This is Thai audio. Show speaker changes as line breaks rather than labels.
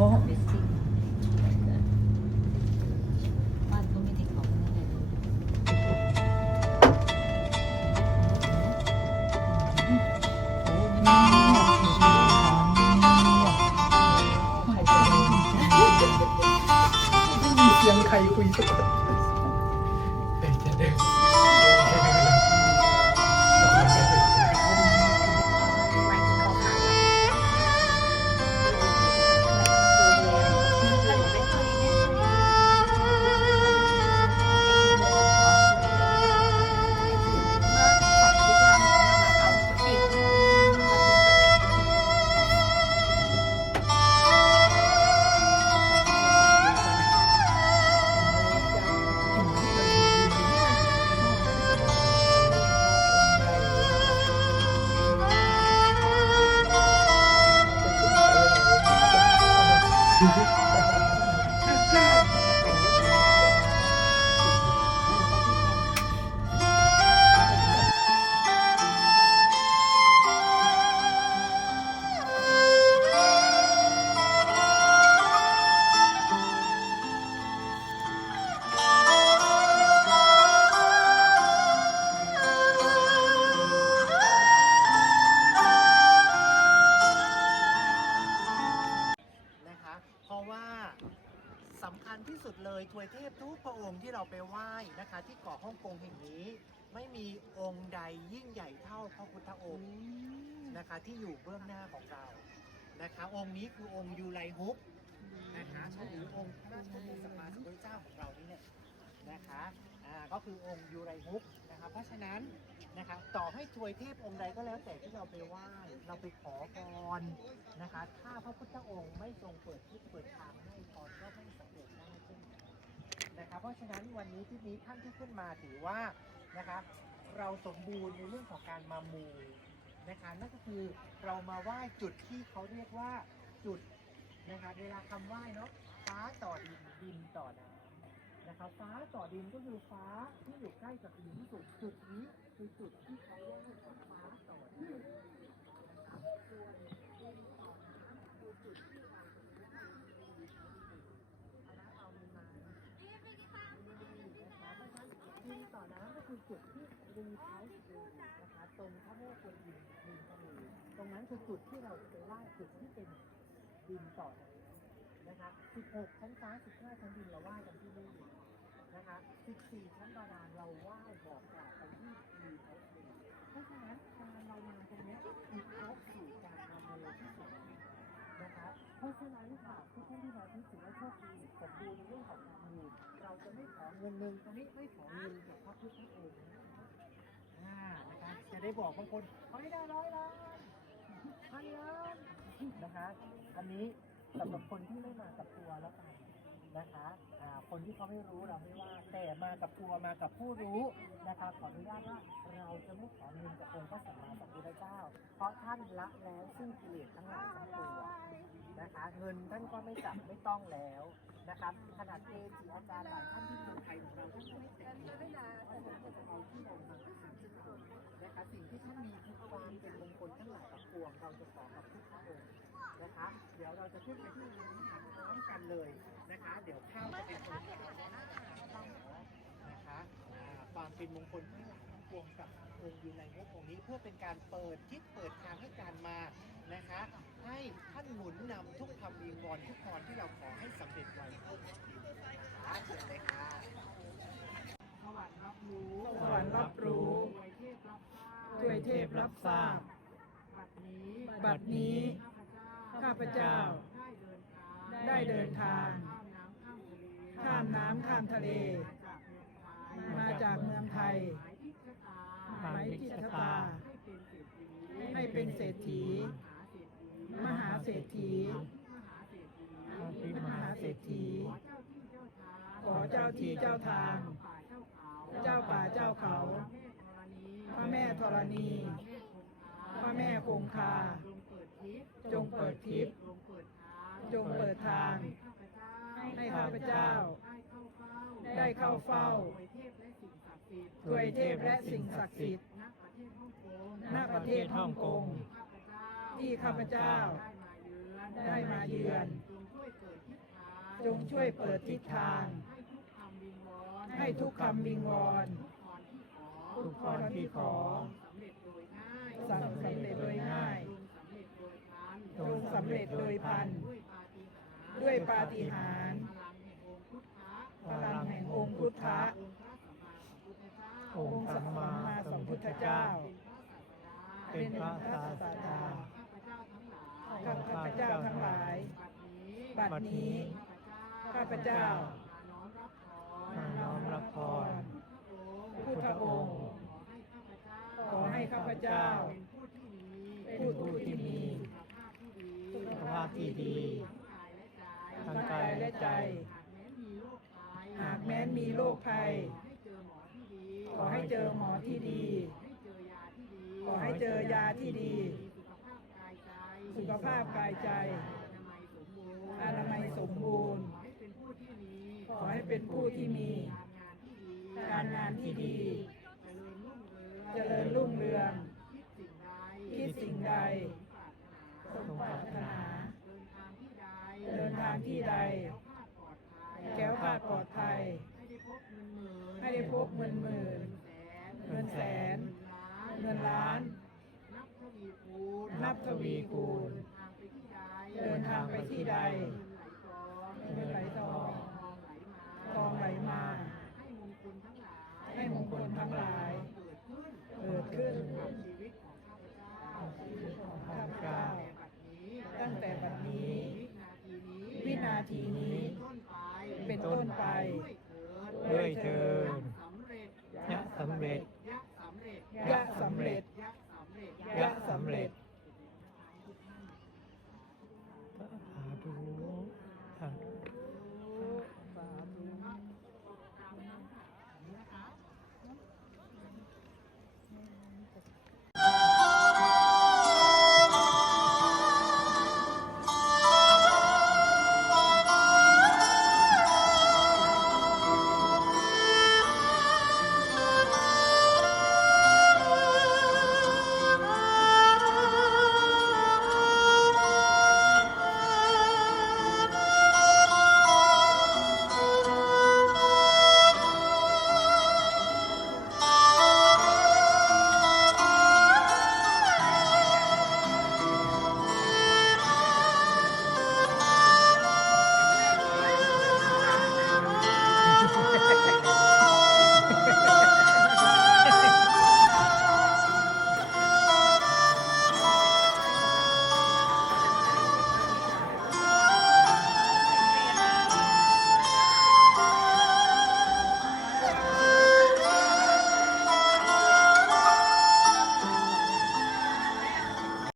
เ Mm-hmm.
ที่เราไปไหว้นะคะ ที่เกาะฮ่องกงแห่งนี้ ไม่มีองค์ใดยิ่งใหญ่เท่าพระพุทธองค์นะคะ ที่อยู่เบื้องหน้าของเรานะคะ องค์นี้คือองค์ยูไลฮุกนะคะหรือองค์พระราชบุตรสัมมาสัมพุทธเจ้าของเรานี่แหละนะคะอ่าก็คือองค์ยูไรฮุกนะคะเพราะฉะนั้นนะคะต่อให้ทวยเทพองค์ใดก็แล้วแต่ที่เราไปไหว้เราไปขอพรนะคะ ถ้าพระพุทธองค์ไม่ทรงเปิดทิศเปิดทางให้พรก็ไม่สำเร็จได้ นกันนะคะเพราะฉะนั้นวันนี้ที่นี้ท่านที่ขึ้นมาถือว่านะคะเราสมบูรณ์ในเรื่องของการมามูนะคะนั่นก็คือเรามาไหว้จุดที่เขาเรียกว่าจุดนะคะเวลาคำไหว้เนาะฟ้าต่อดินดินต่อน้ำนะคะฟ้าต่อดินก็คือฟ้าที่อยู่ใกล้กับดินที่สุดจุดนี้คือจุดที่เขาเรียกว่าฟ้าต่อดินนะคะส่วนดินต่อน้ำคือจุดที่เราคณะเอามีมานะคะเพราะฉะนั้นดินต่อน้ำก็ คือจุดที่รีไทส์ดูนะคะตรงพระแม่กวนอิมริมทะเลตรงนั้นคือจุดที่เราจะไปไหว้จุดที่เป็นดินต่อนะคะ16 ชั้นฟ้า 15 ชั้นดินเราไหว้กันที่นี่นะคะ14 ชั้นบาดาลเราไหว้บอกกล่าวไปที่รีไทส์ดูเพราะฉะนั้นการเรามาตรงนี้ยมีครบสู่การมาโมที่สุดนะคะเพราะฉะนั้นค่ะทุกท่านที่มาที่ถือว่าโชคดีสมบูในเรื่องของเรา จะไม่ขอเงินเงินตรงนี้ไม่ขอเงินจากพระพุทธองค์อ่านะคะจะได้บอกบางคนขอให้ได้ร้อยล้านพันล้านนะคะอันนี้สำหรับคนที่ไม่มากับทัวแล้วกันนะคะอ่าคนที่เขาไม่รู้เราไม่ว่าแต่มากับทัวมากับผู้รู้นะคะขออนุญาตว่าเราจะไม่ขอเงินจากองค์พระสัมมาสัมพุทธเจ้า เพราะท่านละแล้วซึ่งกิเลสทั้งหลายทั้งปวงนะคะ เงินท่านก็ไม่จับไม่ต้องแล้ว นะครับขนาดเอจีอาจารย์หลายท่านที่เมืองไทยของเราท่านไม่แต่งเงินเพราะฉะนั้นจะเอาที่เรามานะคะสิ่งที่ท่านมีคือความเป็นมงคลทั้งหลายทั้งปวงเราจะขอกับทุกพระองค์นะคะเดี๋ยวเราจะขึ้นไปที่นี้พร้อมกันเลยนะคะ เดี๋ยวข้าวจะเป็นคนนะคะอ่าความเป็นมงคลทั้งหลาย ทั้งปวงกับองค์อยู่ในงบองค์นี้เพื่อเป็นการเปิดทิศเปิดทางให้การมานะคะ ให้ท่านหนุนนำทุกคำวิงวอนทุกพรที่เราขอให้สำเร็จไวนะคะเชิญเลยค่ะสวรรค์รับรู้
สวรรค์รับรู้
ทวยเทพรับทราบ
ด้วยเทพรับทราบ
บัดนี้
บัดนี้
ข้าพเจ้าได้เดินทาง ข้ามน้ำข้ามทะเล
มา
จากเมืองไทย
หมายทิชตา
หมายจิตชะตา ให้เป็นเศรษฐี มหาเศรษฐีมหาเศรษฐี ขอเจ้าที่เจ้าทาง เจ้าป่าเจ้าเขา พระแม่ธรณี พระแม่คงคา จงเปิดทิพย์จงเปิดทาง ให้ข้าพเจ้า ได้เข้าเฝ้า ทวยเทพและสิ่งศักดิ์สิทธิ์ณประเทศฮ่องกงที่ข้าพเจ้า ได้มาเยือนจ
จงช่วยเปิดทิศทาง
ให้ทุกคำวิงวอน
ให้ทุกคำวิงวอน
ทุกพรที่ขอ
ทุกพรที่ขอ
สำเร็จโดยง่าย
สำเร็จโดยง่าย
จงสำเร็จโดยพัน
จงสำเร็จโดยพัน
ด้วยปาฏิหาริย์
พลังแห่งองค์พุทธะ
พลังแห่งองค์พุทธะ
องค์ สัมมาสัมพุทธเจ้า
เป็นพระศาสดา
ข้าพเจ้าทั้งหลาย บัดนี้ข้าพเจ้า
น้อมรับพร
พุทธองค์ขอให้ข้าพเจ้า
เป็นผู้ที่มีสุขภาพที่ดี
ทั้งกายและใจ หากแม้นมีโรคภัยขอ ให้เจอหมอที่ดี ขอให้เจอยาที่ดี สุขภาพกายใจ อนามัยสมบูรณ์ ขอให้เป็นผู้ที่มี การงานที่ดี เจริญรุ่งเรืองคิดสิ่งใดสมปรารถนา เดินทางที่ใด แก้วคลาดปลอดภัย ให้ได้พบเงินหมื่น เงินแสน เงินล้าน นับทวีคูณเดินทางไปที่ใดเงินไหลทองทองไหลมา ให้มงคลทั้งหลายเกิดขึ้น